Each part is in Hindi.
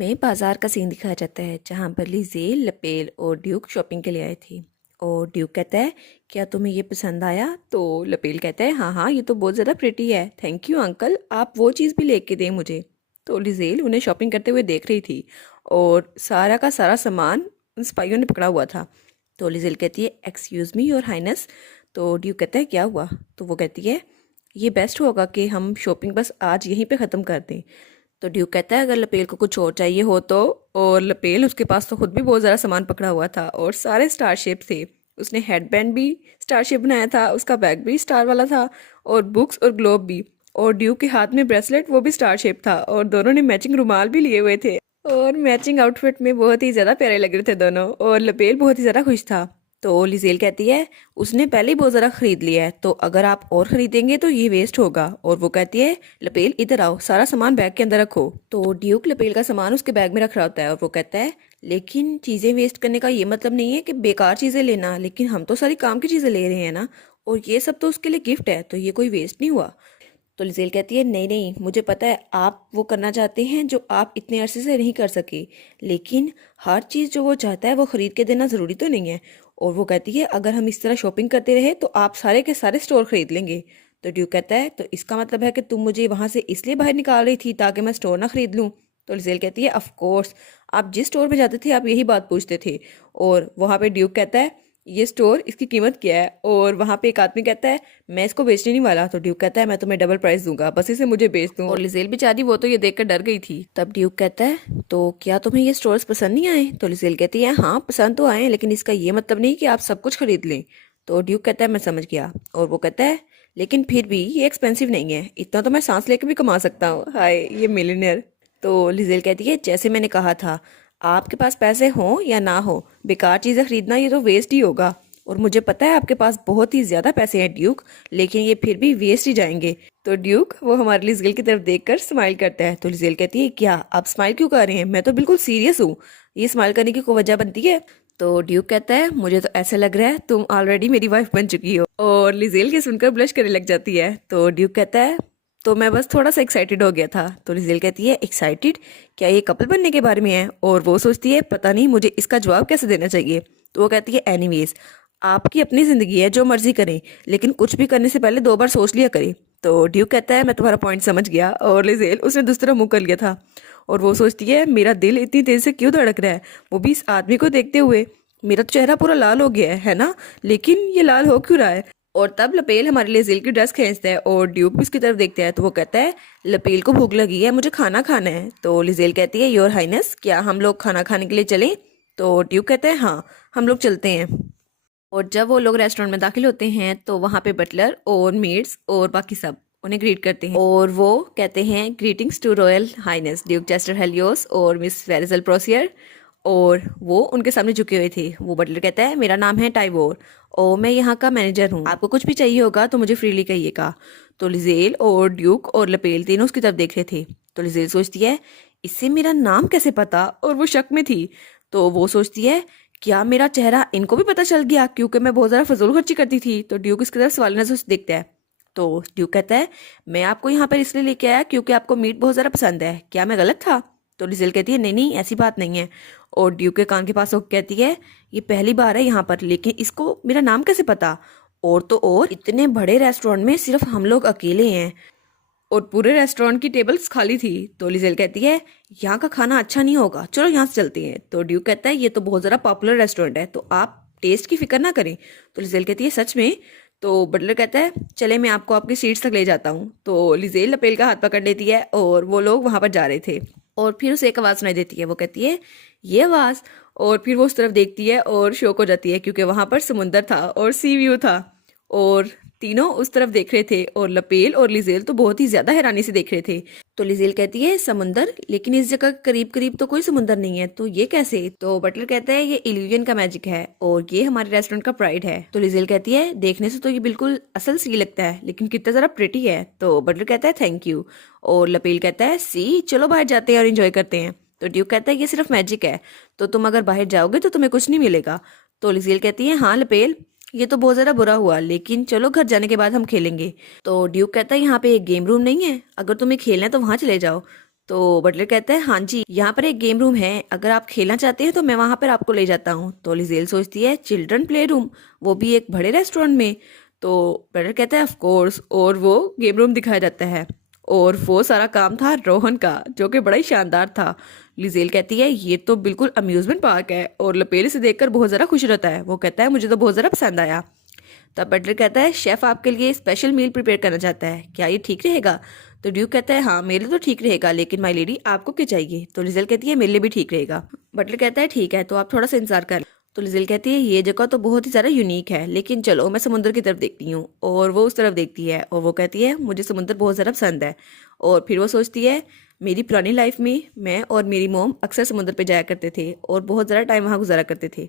में बाजार का सीन दिखाया जाता है जहाँ पर लिज़ेल, लपेल और ड्यूक शॉपिंग के लिए आए थे। और ड्यूक कहता है, क्या तुम्हें ये पसंद आया? तो लपेल कहता है, हाँ हाँ, ये तो बहुत ज़्यादा प्रिटी है, थैंक यू अंकल, आप वो चीज़ भी लेके दें मुझे। तो लिज़ेल उन्हें शॉपिंग करते हुए देख रही थी और सारा का सारा सामान उन सिपाहियों ने पकड़ा हुआ था। तो लिज़ेल कहती है, एक्सक्यूज़ मी योर हाइनेस। तो ड्यूक कहता है, क्या हुआ? तो वो कहती है, ये बेस्ट होगा कि हम शॉपिंग बस आज यहीं पे ख़त्म कर दें। तो ड्यूक कहता है, अगर लपेल को कुछ और चाहिए हो तो। और लपेल, उसके पास तो खुद भी बहुत ज़्यादा सामान पकड़ा हुआ था और सारे स्टार शेप थे। उसने हेडबैंड भी स्टार शेप बनाया था, उसका बैग भी स्टार वाला था और बुक्स और ग्लोब भी। और ड्यूक के हाथ में ब्रेसलेट, वो भी स्टार शेप था और दोनों ने मैचिंग रुमाल भी लिए हुए थे और मैचिंग आउटफिट में बहुत ही ज़्यादा प्यारे लग रहे थे दोनों। और लपेल बहुत ही ज़्यादा खुश था। तो लिजेल कहती है, उसने पहले ही बहुत ज़्यादा खरीद लिया है, तो अगर आप और खरीदेंगे तो ये वेस्ट होगा। और वो कहती है, लपेल इधर आओ, सारा सामान बैग के अंदर रखो। तो ड्यूक लपेल का सामान उसके बैग में रख रहा होता है और वो कहता है, लेकिन चीज़ें वेस्ट करने का ये मतलब नहीं है कि बेकार चीज़ें लेना, लेकिन हम तो सारी काम की चीज़ें ले रहे हैं ना, और ये सब तो उसके लिए गिफ्ट है, तो ये कोई वेस्ट नहीं हुआ। तो लिजेल कहती है, नहीं नहीं, मुझे पता है आप वो करना चाहते हैं जो आप इतने अरसे से नहीं कर सके, लेकिन हर चीज़ जो वो चाहता है वो खरीद के देना ज़रूरी तो नहीं है। और वो कहती है, अगर हम इस तरह शॉपिंग करते रहे तो आप सारे के सारे स्टोर खरीद लेंगे। तो ड्यूक कहता है, तो इसका मतलब है कि तुम मुझे वहाँ से इसलिए बाहर निकाल रही थी ताकि मैं स्टोर ना खरीद लूँ? तो लिजेल कहती है, ऑफ कोर्स, आप जिस स्टोर में जाते थे आप यही बात पूछते थे। और वहाँ पे ड्यूक कहता है, ये स्टोर, इसकी कीमत क्या है? और वहाँ पे एक आदमी कहता है, मैं इसको बेचने नहीं वाला। तो ड्यूक कहता है, मैं तुम्हें डबल प्राइस दूंगा, बस इसे मुझे बेच दूं। और लिजेल बेचारी, वो तो ये देखकर डर गई थी। तब ड्यूक कहता है, तो क्या तुम्हें ये स्टोर्स पसंद नहीं आए? तो लिजेल कहती है, हाँ पसंद तो आए, लेकिन इसका ये मतलब नहीं कि आप सब कुछ खरीद लें। तो ड्यूक कहता है, मैं समझ गया। और वो कहता है, लेकिन फिर भी ये एक्सपेंसिव नहीं है, इतना तो मैं सांस लेके भी कमा सकता हूँ। हाय, ये मिलियनियर। तो लिजेल कहती है, जैसे मैंने कहा था, आपके पास पैसे हों या ना हो, बेकार चीज़ें खरीदना ये तो वेस्ट ही होगा। और मुझे पता है आपके पास बहुत ही ज्यादा पैसे हैं ड्यूक, लेकिन ये फिर भी वेस्ट ही जाएंगे। तो ड्यूक वो हमारे लिजेल की तरफ देखकर स्माइल करता है। तो लिजेल कहती है, क्या आप स्माइल क्यों कर रहे हैं? मैं तो बिल्कुल सीरियस हूँ, ये स्माइल करने की कोई वजह बनती है? तो ड्यूक कहता है, मुझे तो ऐसा लग रहा है तुम ऑलरेडी मेरी वाइफ बन चुकी हो। और लिजेल के सुनकर ब्लश करने लग जाती है। तो ड्यूक कहता है, तो मैं बस थोड़ा सा एक्साइटेड हो गया था। तो लिजेल कहती है, एक्साइटेड? क्या ये कपल बनने के बारे में है? और वो सोचती है, पता नहीं मुझे इसका जवाब कैसे देना चाहिए। तो वो कहती है, एनीवेज, आपकी अपनी जिंदगी है, जो मर्जी करें, लेकिन कुछ भी करने से पहले 2 बार सोच लिया करें। तो ड्यूक कहता है, मैं तुम्हारा पॉइंट समझ गया। और लिजेल, उसने दूसरा मुंह कर लिया था और वो सोचती है, मेरा दिल इतनी तेज से क्यों धड़क रहा है, वो भी इस आदमी को देखते हुए। मेरा तो चेहरा पूरा लाल हो गया है ना, लेकिन ये लाल हो क्यों रहा है? और तब लपेल हमारे लिए जिल की ड्रेस खींचता है और ड्यूक भी उसकी तरफ देखता है। तो वो कहता है, लपेल को भूख लगी है, मुझे खाना खाना है। तो लिजेल कहती है, योर हाइनेस, क्या हम लोग खाना खाने के लिए चलें? तो ड्यूक कहता है, हाँ हम लोग चलते हैं। और जब वो लोग रेस्टोरेंट में दाखिल होते हैं तो वहाँ पे बटलर और मेड्स और बाकी सब उन्हें ग्रीट करते हैं और वो कहते हैं, greetings to royal highness duke Chester Helios और मिस वेरिजल प्रोसियर। और वो उनके सामने झुके हुए थे। वो बटलर कहता है, मेरा नाम है टाइवोर और मैं यहाँ का मैनेजर हूँ, आपको कुछ भी चाहिए होगा तो मुझे फ्रीली कहिएगा। तो लिजेल और ड्यूक और लपेल तीनों उसकी तरफ देख रहे थे। तो लिजेल सोचती है, इससे मेरा नाम कैसे पता? और वो शक में थी। तो वो सोचती है, क्या मेरा चेहरा इनको भी पता चल गया, क्योंकि मैं बहुत ज़्यादा फजूल खर्ची करती थी? तो ड्यूक इसकी तरफ सवाल नजर से देखता है। तो ड्यूक कहता है, मैं आपको यहाँ पर इसलिए लेके आया क्योंकि आपको मीट बहुत ज़्यादा पसंद है, क्या मैं गलत था? तो लिजेल कहती है, नहीं नहीं, ऐसी बात नहीं है। और ड्यूक के कान के पास होकर कहती है, ये पहली बार है यहाँ पर, लेकिन इसको मेरा नाम कैसे पता? और तो और इतने बड़े रेस्टोरेंट में सिर्फ हम लोग अकेले हैं और पूरे रेस्टोरेंट की टेबल्स खाली थी। तो लिजेल कहती है, यहाँ का खाना अच्छा नहीं होगा, चलो यहाँ से चलते हैं। तो ड्यूक कहता है, ये तो बहुत ज़्यादा पॉपुलर रेस्टोरेंट है, तो आप टेस्ट की फिक्र ना करें। तो लिजेल कहती है, सच में? तो बटलर कहता है, चले मैं आपको आपकी सीट्स तक ले जाता हूँ। तो लिजेल लपेल का हाथ पकड़ लेती है और वो लोग वहाँ पर जा रहे थे। और फिर उसे एक आवाज़ सुनाई देती है। वो कहती है, ये आवाज़। और फिर वो उस तरफ देखती है और शौक हो जाती है क्योंकि वहाँ पर समुंदर था और सी व्यू था और तीनों उस तरफ देख रहे थे। और लपेल और लिजेल तो बहुत ही ज्यादा हैरानी से देख रहे थे। तो लिजेल कहती है, समुंदर? लेकिन इस जगह करीब करीब तो कोई समुंदर नहीं है, तो ये कैसे? तो बटलर कहता है, ये इल्यूजन का मैजिक है और ये हमारे रेस्टोरेंट का प्राइड है। तो लिजेल कहती है, देखने से तो ये बिल्कुल असल सी लगता है, लेकिन कितना जरा प्रिटी है। तो बटलर कहता है, थैंक यू। और लपेल कहता है, सी, चलो बाहर जाते हैं और इंजॉय करते हैं। तो ड्यूक कहता है, ये सिर्फ मैजिक है, तो तुम अगर बाहर जाओगे तो तुम्हें कुछ नहीं मिलेगा। तो लिजेल कहती है, हाँ लपेल, ये तो बहुत ज्यादा बुरा हुआ, लेकिन चलो घर जाने के बाद हम खेलेंगे। तो ड्यूक कहता है, यहाँ पे एक गेम रूम नहीं है, अगर तुम्हें खेलना है तो वहां चले जाओ। तो बटलर कहता है हाँ जी, यहाँ पर एक गेम रूम है, अगर आप खेलना चाहते हैं तो मैं वहां पर आपको ले जाता हूँ। तो लिजेल सोचती है चिल्ड्रन प्ले रूम, वो भी एक बड़े रेस्टोरेंट में। तो बटलर कहता है ऑफ कोर्स, और वो गेम रूम दिखाया जाता है। और वो सारा काम था रोहन का, जो कि बड़ा ही शानदार था। लिजेल कहती है ये तो बिल्कुल अम्यूजमेंट पार्क है, और लपेल इसे देखकर बहुत ज़्यादा खुश रहता है। वो कहता है मुझे तो बहुत ज़्यादा पसंद आया। तब बटलर कहता है शेफ आपके लिए स्पेशल मील प्रिपेयर करना चाहता है, क्या ये ठीक रहेगा? तो ड्यूक कहता है हाँ मेरे लिए तो ठीक रहेगा, लेकिन माय लेडी आपको क्या चाहिए? तो लिजेल कहती है मेरे लिए भी ठीक रहेगा। बटलर कहता है ठीक है, तो आप थोड़ा सा इंतजार कर। तो लिजेल कहती है ये जगह तो बहुत ही ज़्यादा यूनिक है, लेकिन चलो मैं समुद्र की तरफ देखती हूँ। और वो उस तरफ देखती है, और वो कहती है मुझे समुद्र बहुत ज़्यादा पसंद है। और फिर वो सोचती है मेरी पुरानी लाइफ में मैं और मेरी मोम अक्सर समुद्र पे जाया करते थे और बहुत ज़्यादा टाइम वहाँ गुजारा करते थे।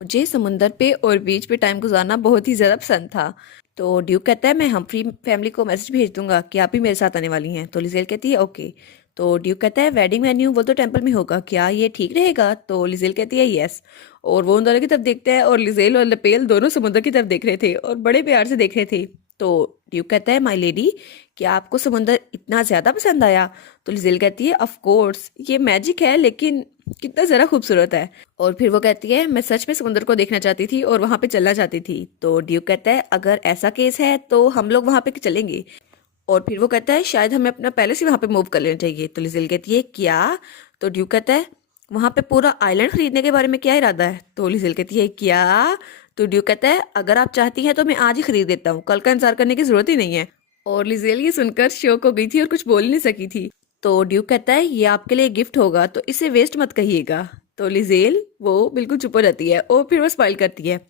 मुझे समुंदर पे और बीच पे टाइम गुजारना बहुत ही ज़्यादा पसंद था। तो ड्यूक कहता है मैं हम्फ्री फैमिली को मैसेज भेज दूंगा कि आप भी मेरे साथ आने वाली हैं। तो लिजेल कहती है ओके। तो ड्यूक कहता है वेडिंग वेन्यू वो तो टेंपल में होगा, क्या ये ठीक रहेगा? तो लिजेल कहती है यस। और वो उन दोनों की तरफ देखते हैं, और लिजेल और लपेल दोनों समुद्र की तरफ देख रहे थे और बड़े प्यार से देख रहे थे। तो ड्यूक कहता है माय लेडी क्या आपको समुंदर इतना ज़्यादा पसंद आया? तो लिजेल कहती है ऑफ कोर्स, ये मैजिक है, लेकिन कितना ज़रा खूबसूरत है। और फिर वो कहती है मैं सच में समुद्र को देखना चाहती थी और वहां पे चलना चाहती थी। तो ड्यूक कहता है अगर ऐसा केस है तो हम लोग वहां पे चलेंगे। और फिर वो कहता है शायद हमें अपना पैलेस ही वहां पे मूव कर लेना चाहिए। तो लिजिल कहती है क्या? तो ड्यूक कहता है वहां पे पूरा आइलैंड खरीदने के बारे में क्या इरादा है? तो लिजिल कहती है क्या? तो ड्यूक कहता है अगर आप चाहती हैं तो मैं आज ही खरीद देता हूँ, कल का इंतजार करने की जरूरत ही नहीं है। और लिजेल ये सुनकर शौक हो गई थी और कुछ बोल ही नहीं सकी थी। तो ड्यूक कहता है ये आपके लिए गिफ्ट होगा, तो इसे वेस्ट मत कहिएगा। तो लिजेल वो बिल्कुल चुप हो जाती है, और फिर वो स्माइल करती है।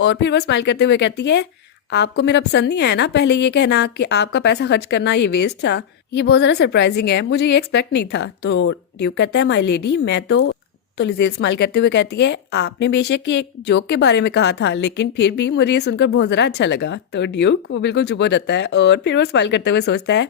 और फिर वो स्माइल करते हुए कहती है आपको मेरा पसंद नहीं आया ना पहले ये कहना कि आपका पैसा खर्च करना ये वेस्ट था? ये बहुत ज़्यादा सरप्राइजिंग है, मुझे ये एक्सपेक्ट नहीं था। तो ड्यूक कहता है माय लेडी मैं तो लिजेल स्माइल करते हुए कहती है आपने बेशक कि एक जोक के बारे में कहा था, लेकिन फिर भी मुझे ये सुनकर बहुत ज़्यादा अच्छा लगा। तो ड्यूक वो बिल्कुल चुप हो जाता है, और फिर वो स्माइल करते हुए सोचता है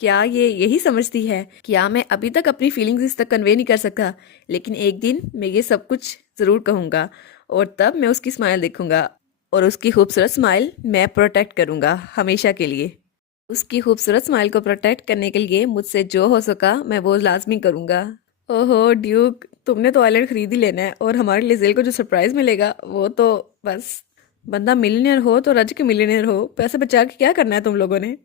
क्या ये यही समझती है? क्या मैं अभी तक अपनी फीलिंग्स इस तक कन्वे नहीं कर सकता, लेकिन एक दिन मैं ये सब कुछ ज़रूर कहूँगा, और तब मैं उसकी स्माइल देखूंगा, और उसकी खूबसूरत स्माइल मैं प्रोटेक्ट करूंगा हमेशा के लिए। उसकी खूबसूरत स्माइल को प्रोटेक्ट करने के लिए मुझसे जो हो सका मैं वो लाजमी करूंगा। ओहो ड्यूक, तुमने तो आइलैंड खरीद ही लेना है, और हमारे लिजेल को जो सरप्राइज मिलेगा वो तो बस, बंदा मिलीनियर हो तो रज के मिलीनियर हो, पैसे बचा के क्या करना है तुम लोगों ने।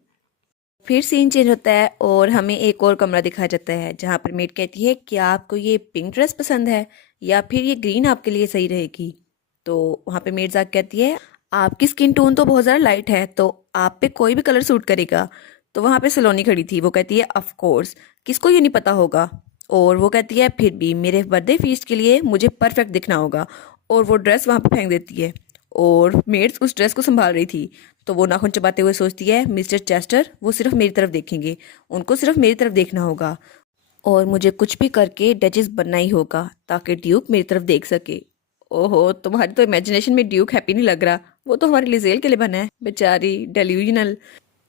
फिर सीन चेंज होता है और हमें एक और कमरा दिखाया जाता है, जहाँ पर मेड कहती है क्या आपको ये पिंक ड्रेस पसंद है या फिर ये ग्रीन आपके लिए सही रहेगी? तो वहाँ पे मेड जाके कहती है आपकी स्किन टोन तो बहुत ज़्यादा लाइट है, तो आप पे कोई भी कलर सूट करेगा। तो वहाँ पे सलोनी खड़ी थी, वो कहती है ऑफ कोर्स, किसको ये नहीं पता होगा। और वो कहती है फिर भी मेरे बर्थडे फीस्ट के लिए मुझे परफेक्ट दिखना होगा। और वो ड्रेस वहाँ पे फेंक देती है, और मेड्स उस ड्रेस को संभाल रही थी। तो वो नाखून चबाते हुए सोचती है मिस्टर चेस्टर वो सिर्फ मेरी तरफ देखेंगे, उनको सिर्फ मेरी तरफ देखना होगा, और मुझे कुछ भी करके डचेस बनना ही होगा ताकि ड्यूक मेरी तरफ देख सके। ओहो तुम्हारी तो इमेजिनेशन में ड्यूक हैप्पी नहीं लग रहा, वो तो हमारी लिजेल के लिए बना है बेचारी डेल्यूजनल।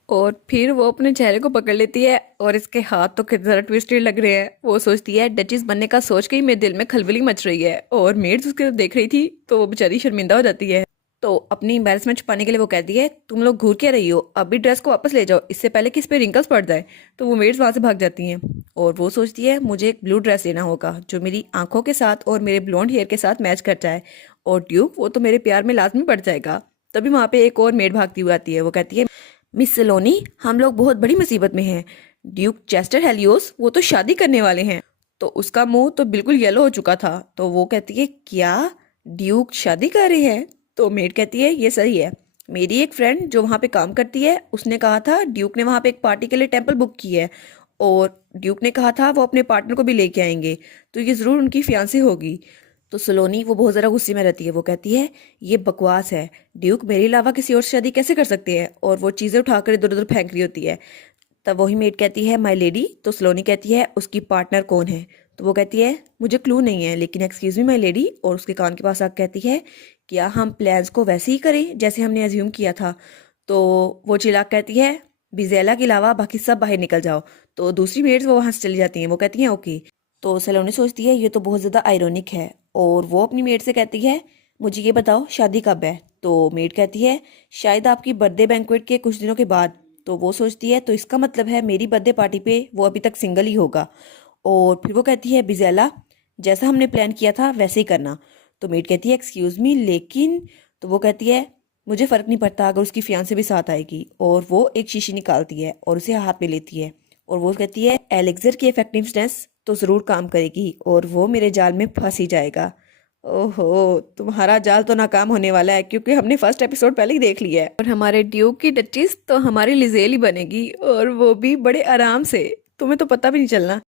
और फिर वो अपने चेहरे को पकड़ लेती है, और इसके हाथ तो कितना ज़्यादा ट्विस्टेड लग रहे हैं। वो सोचती है डचेस बनने का सोच के ही मेरे दिल में खलबली मच रही है, और मेड्स उसके तरफ देख रही थी तो वो बेचारी शर्मिंदा हो जाती है। तो अपनी एम्बेरसमेंट छुपाने के लिए वो कहती है तुम लोग घूर क्या रही हो, अभी ड्रेस को वापस ले जाओ इससे पहले कि इस पे रिंकल्स पड़ जाए। तो वो मेड्स वहां से भाग जाती हैं, और वो सोचती है मुझे एक ब्लू ड्रेस लेना होगा जो मेरी आंखों के साथ और मेरे ब्लॉन्ड हेयर के साथ मैच कर जाए, और ड्यूक वो तो मेरे प्यार में लाजमी पड़ जाएगा। तभी वहां पे एक और मेड भागती हुई आती है, वो कहती है मिस सलोनी हम लोग बहुत बड़ी मुसीबत में हैं, ड्यूक चेस्टर हेलियोस वो तो शादी करने वाले हैं। तो उसका मुंह तो बिल्कुल येलो हो चुका था। तो वो कहती है क्या ड्यूक शादी कर रहे हैं? तो मेड कहती है ये सही है, मेरी एक फ्रेंड जो वहाँ पे काम करती है उसने कहा था ड्यूक ने वहाँ पे एक पार्टी के लिए टेम्पल बुक की है, और ड्यूक ने कहा था वो अपने पार्टनर को भी लेके आएंगे, तो ये ज़रूर उनकी फियांसी होगी। तो सलोनी वो बहुत ज़रा गुस्से में रहती है, वो कहती है ये बकवास है, ड्यूक मेरे अलावा किसी और से शादी कैसे कर सकते हैं? और वो चीज़ें उठाकर इधर उधर फेंक रही होती है। तब वही मेड कहती है माय लेडी। तो सलोनी कहती है उसकी पार्टनर कौन है? तो वो कहती है मुझे क्लू नहीं है, लेकिन एक्सक्यूज मी माय लेडी। और उसके कान के पास आकर कहती है क्या हम प्लान्स को वैसे ही करें जैसे हमने एज्यूम किया था? तो वो चिल्लाकर कहती है बिजेला के अलावा बाकी सब बाहर निकल जाओ। तो दूसरी मेड्स वो वहां से चली जाती हैं, वो कहती हैं ओके। तो सलोनी सोचती है ये तो बहुत ज़्यादा आयरोनिक है, और वो अपनी मेड से कहती है मुझे ये बताओ शादी कब है? तो मेड कहती है शायद आपकी बर्थडे बैंक्वेट के कुछ दिनों के बाद। तो वो सोचती है तो इसका मतलब है मेरी बर्थडे पार्टी पे वो अभी तक सिंगल ही होगा। और फिर वो कहती है बिजेला जैसा हमने प्लान किया था वैसे ही करना। तो मेड कहती है एक्सक्यूज मी लेकिन, तो वो कहती है मुझे फ़र्क नहीं पड़ता अगर उसकी फियांसे भी साथ आएगी। और वो एक शीशी निकालती है और उसे हाथ में लेती है और वो कहती है एलेक्सर की इफेक्टिवनेस तो ज़रूर काम करेगी और वो मेरे जाल में फंस ही जाएगा। ओहो, तुम्हारा जाल तो नाकाम होने वाला है क्योंकि हमने फर्स्ट एपिसोड पहले ही देख लिया है और हमारे ड्यूक की डचेस तो हमारी लिजेल ही बनेगी और वो भी बड़े आराम से, तुम्हें तो पता भी नहीं चलना।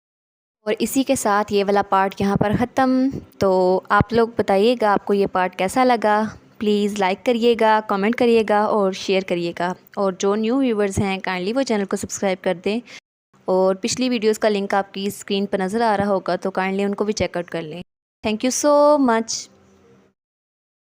और इसी के साथ ये वाला पार्ट यहाँ पर ख़त्म। तो आप लोग बताइएगा आपको ये पार्ट कैसा लगा। प्लीज़ लाइक करिएगा, कमेंट करिएगा और शेयर करिएगा। और जो न्यू व्यूवर्स हैं काइंडली वो चैनल को सब्सक्राइब कर दें। और पिछली वीडियोस का लिंक आपकी स्क्रीन पर नज़र आ रहा होगा तो काइंडली उनको भी चेकआउट कर लें। Thank you so much.